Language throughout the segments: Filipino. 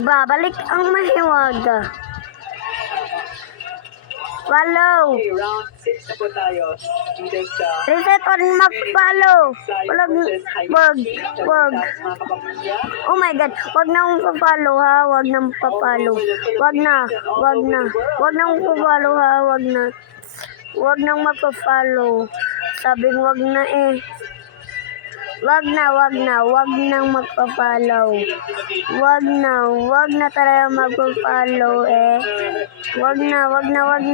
Babalik ang mahiwag. Follow. Okay, round 6 na po tayo. Either sa Reset on mag-follow. Wag. mga kapamilya. Oh my God. Wag na mong pa-follow ha. Wag na mong pa-follow. Wag na. Wag na. Wag na mong pa-follow ha. Wag na. Wag nang magpa-follow. Sabing wag na eh. Wag na. Wag nang magpa-follow. Wag na talaga magpa-follow eh. Wag na. Mark Wag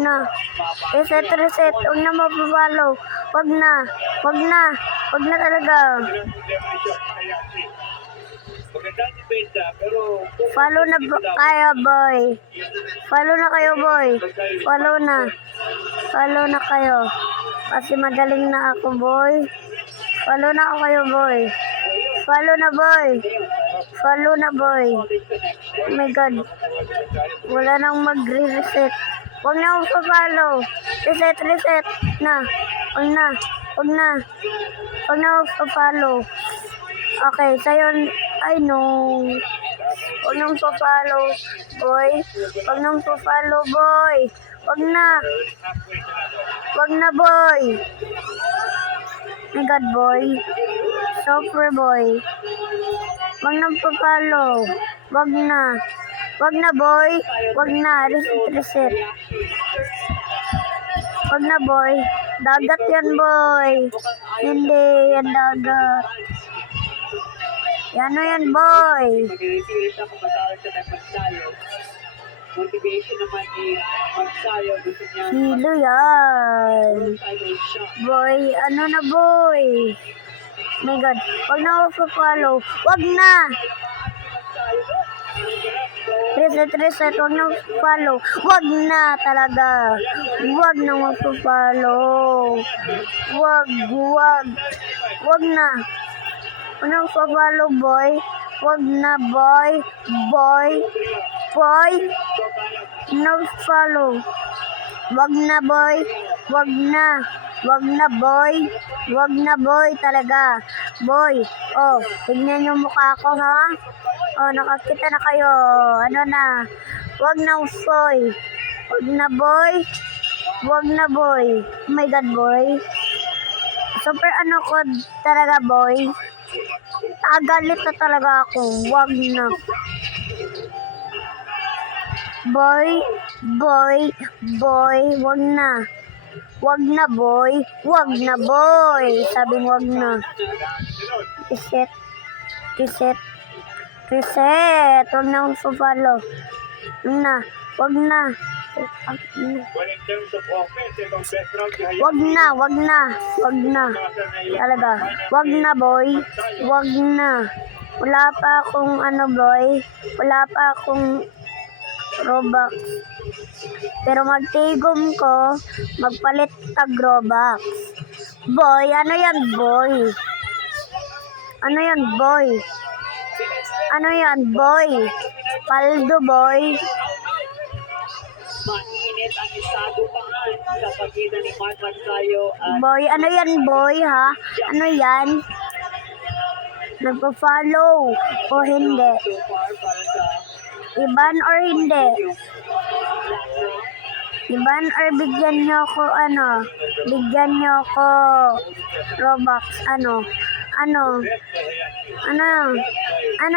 na. Reset. Wag na magpa-follow. Wag na talaga. Magandang depensa, pero Follow na kayo, boy. Follow na kayo, boy. Follow na kayo. Kasi magaling na ako, boy. Follow na ako kayo, boy. Follow na, boy. Oh my God. Wala nang mag-reset. Huwag na akong pa-follow. Reset na. Huwag na akong pa-follow. Okay, sa'yo, I know. Huwag nang pa-follow, boy. Wag na, boy. My God, boy. Super, boy. Wag nang pa-follow. Wag na, boy. Reset. Wag na, boy. Dagat yan, boy. Hindi yan dagat. Ano yan, boy? mag-refill siya kung matawag siya ng magsayo. Motivation naman is magsayo. Gusto niya Hilo yan. magsayo siya. Boy, ano na, boy? My God, wag na ako pa-follow. Wag na. Reset. Wag na follow. Wag na talaga. Wag na magpa-follow. Wag na. Wag na magpa-follow, boy. Wag na, boy. No follow. Wag na, boy. Wag na, boy. Talaga. Boy. Oh, tignan yung mukha ko, ha? Oh, nakakita na kayo. Ano na? Wag na, boy. Wag na, boy. Oh my God, boy. Super ano ko talaga, boy. Galit na talaga ako. Wag na. Boy. Wag na, boy. Sabing wag na. Reset. Wag na akong follow. Wag na. When in terms of offense, itong best round si Hayat. Wag na. Talaga. Wag na, boy. Wag na. Wala pa akong boy. Wala pa akong Robux. Pero magtigom ko, magpalit tag Robux. Boy, ano yan, boy? Paldo, boy. Mainit ang isagupangan sa pagitan ni Mark Magsayo at Boy, ano yan, boy, ha? Ano yan? Nagpa-follow o hindi? so far para sa Iban or hindi? Iban or bigyan nyo ko Robux, ano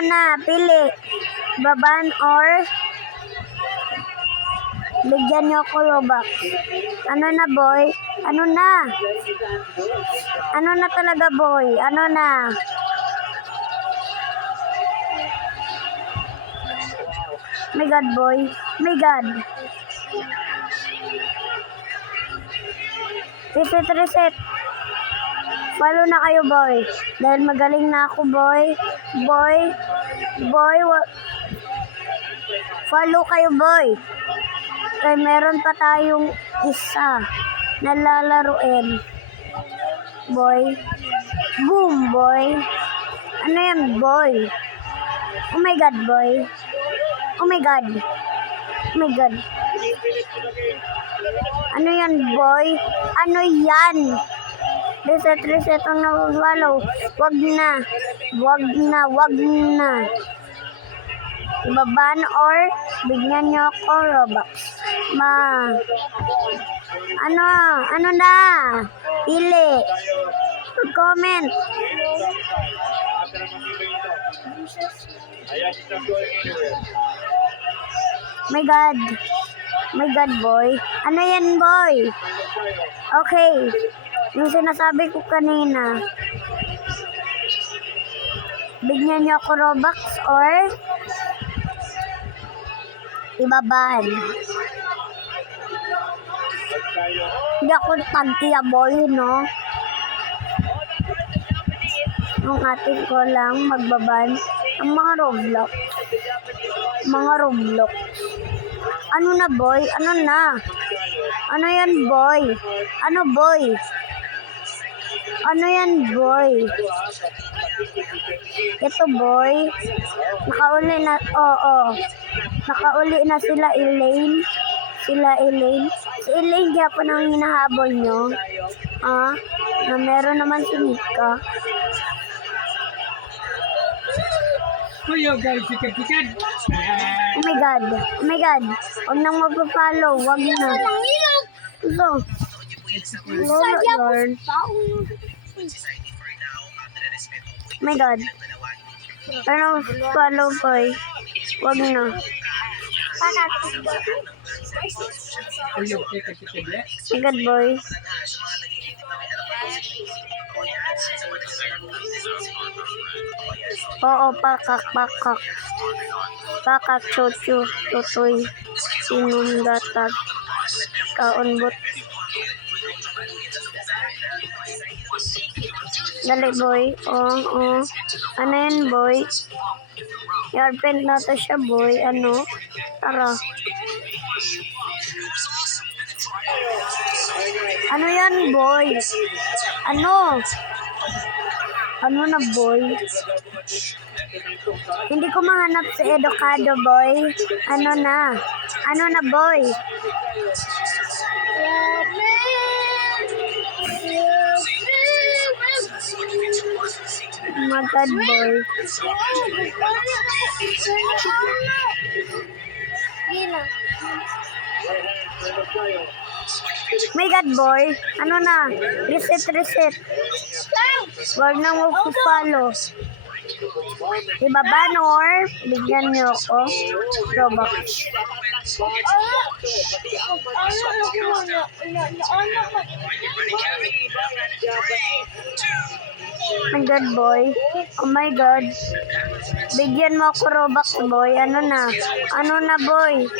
na, pili. Baban or bigyan nyo ko Robux. Ano na, boy? Ano na talaga, boy? Ano na? My God, boy. My God. Reset. Follow na kayo, boy. Dahil magaling na ako, boy. Follow kayo, boy. Kaya meron pa tayong isa na lalaruin. Boy. Boom, boy. Ano yan, boy? Oh my God, boy. Oh my God. Ano yan, boy? Ano yan? Reset ang na-follow. Wag na. Ibabaan or bigyan nyo ako Robux. Ano na? Pili. Comment. My God, boy. Ano yan, boy? Okay. Yung sinasabi ko kanina. Bigyan niyo ako Robux or ibabaan. Hindi ako tag-iya, boy, no? Ang atin ko lang magbaban ang mga Roblox. Ano na, boy? Ano na? Ano yan, boy? Ano, boy? Ano yan, boy? Ito, boy. Nakauli na, oo. Nakauli na sila, Elaine. Si Elaine, di ako nang hinahabol nyo. Na meron naman si Mika. Kuya guys, sikat-sikat. Oh my God. Huwag nang magpa-follow. Huwag na. So, Lord. Oh my God. Ano, follow, boy. Huwag na. Kuya, sikat-sikat. My God, boy. Oo, pakak. Pakak, chuchu, tutoy. Sinundatag. Kaunbot. Dali, boy. Oo. Ano yan, boy? Yarpent na to siya, boy. Ano? Tara. Ano yan, boy? Ano? Ano na, boy? Hindi ko mahanap si Edocado, boy. Ano na, boy? Oh my God, boy. My God, boy. Ano na? Reset. Huwag na mag-follow. Ibaba or bigyan niyo ako Robux. My God, boy. Oh my God. Bigyan mo ako Robux, boy. Ano na, boy?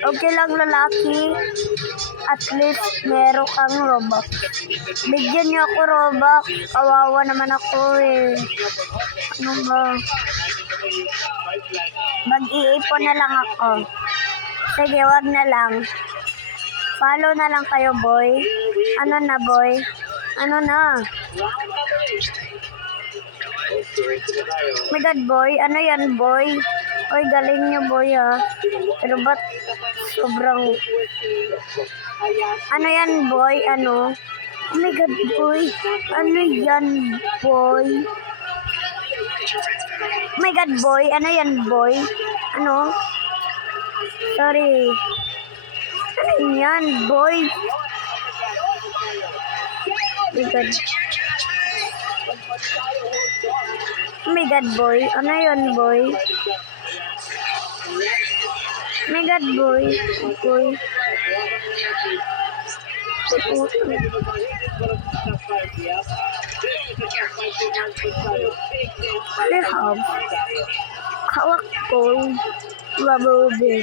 Okay lang, lalaki. At least meron kang Robux. Bigyan niyo ako Robux. Kawawa naman ako eh. Ano ba? Mag-iipon na lang ako. Sige, wag na lang. Follow na lang kayo, boy. Ano na, boy? Ano na? My God, boy. Ano yan, boy? Oy, galing niyo, boy, ha? Pero ba't sobrang... Ano yan, boy? Ano? Oh my God, boy. Ano yan, boy? Oh my God, boy. Ano yan, boy? Ano? Sorry. Ano yan, boy? Oh my God. Oh my God, boy. Ano yan, boy? Oh my God, boy. Boy. I have hawak ko labubi.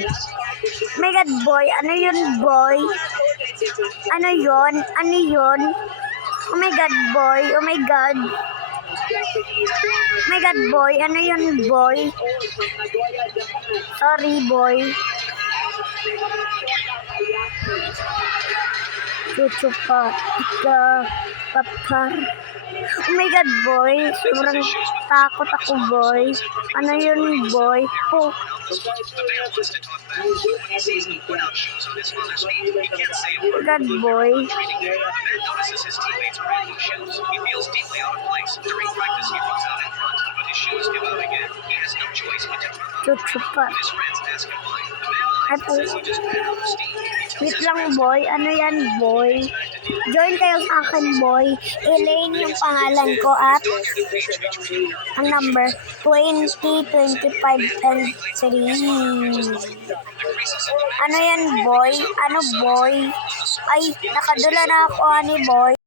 My God, boy. Ano yun, boy? Ano yun? Oh my God, boy. Oh my God. Oh my God, boy. Ano yun, boy? Sorry, boy. Chuchupa. Papar. Oh my God, boy. Sobrang takot ako, boy. Ano yun, boy? Oh, God, boy. Chuchupa. Ay po. Wait lang, boy. Ano yan, boy? Join kayo sa akin, boy. Elaine yung pangalan ko at ang number 20, 25, and 3. Ano yan, boy? Ano, boy? Ay, nakadula na ako, ani, boy.